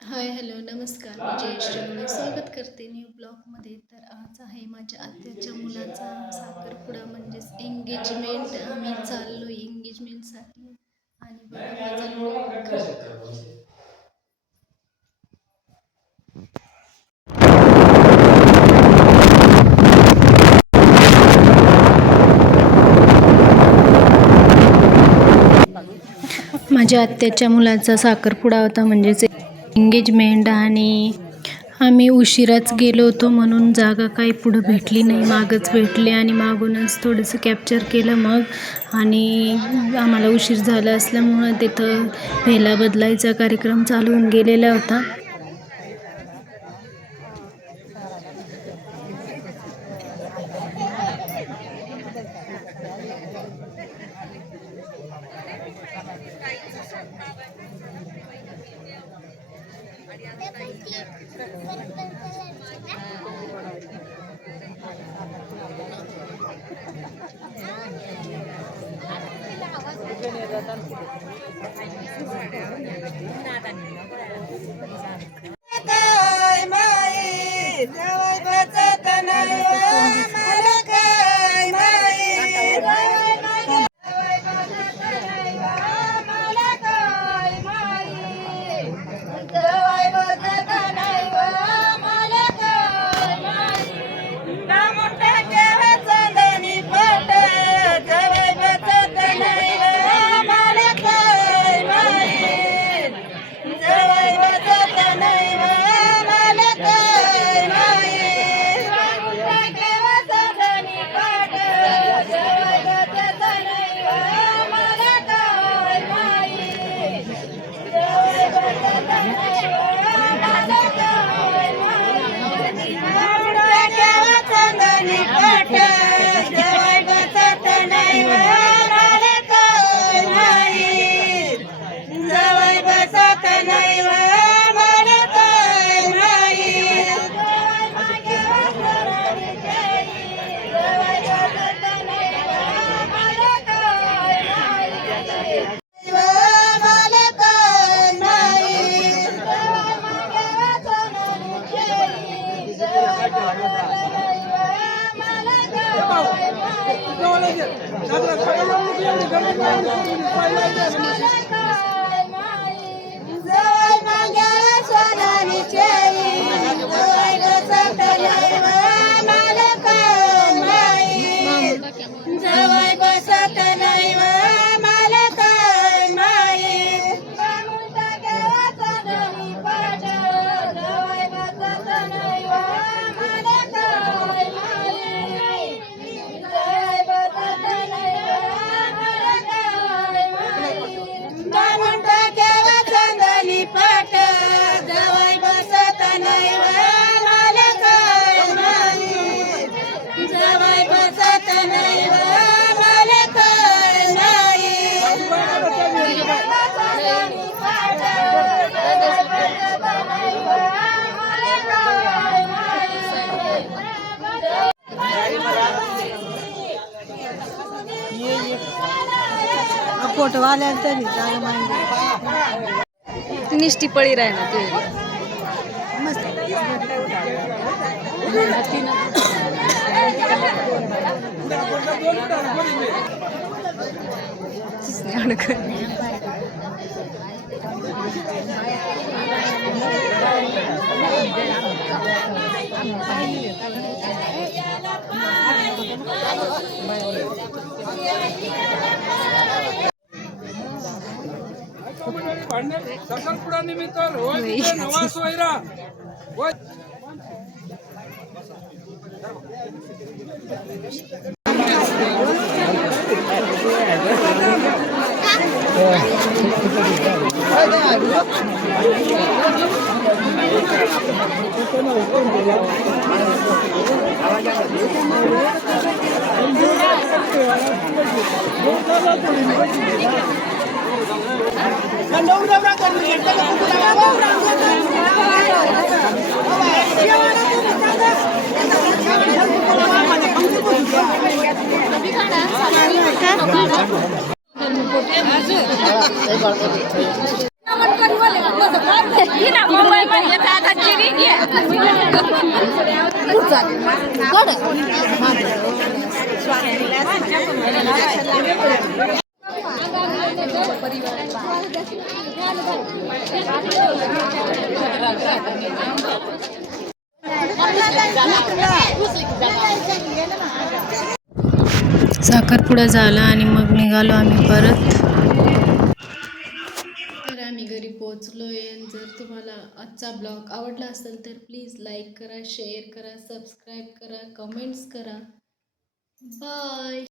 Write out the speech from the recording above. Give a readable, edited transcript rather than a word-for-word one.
हाय, hello, नमस्कार. मी जयश्री स्वागत करते न्यू ब्लॉगमध्ये. तर आज आहे माझ्या आत्याच्या मुलाचा साखरपुडा म्हणजेच एंगेजमेंट. आम्ही चाललो एंगेजमेंटसाठी आणि बघा माझा लुक. माझ्या आत्याच्या मुलाचा साखरपुडा होता म्हणजेच एंगेजमेंट आणि आम्ही उशिराच गेलो होतो म्हणून जागा काही पुढं भेटली नाही, मागच भेटली आणि मागूनच थोडंसं कॅप्चर केलं मग. आणि आम्हाला उशीर झाला असल्यामुळं तिथं भेला बदलायचा कार्यक्रम चालू होऊन गेलेला होता. फोटो वाल्या तरी जागा माहिती निष्ठी पळी राहिला ते मस्त साखरपुडा निमित्त रोहित नवा सोयरा आज साखरपुडा झाला आणि मग निघालो आम्ही परत. तर आम्ही घरी पोहोचलोय. जर तुम्हाला आजचा ब्लॉग आवडला असेल तर प्लीज लाईक करा, शेअर करा, सबस्क्राईब करा, कमेंट्स करा. बाय.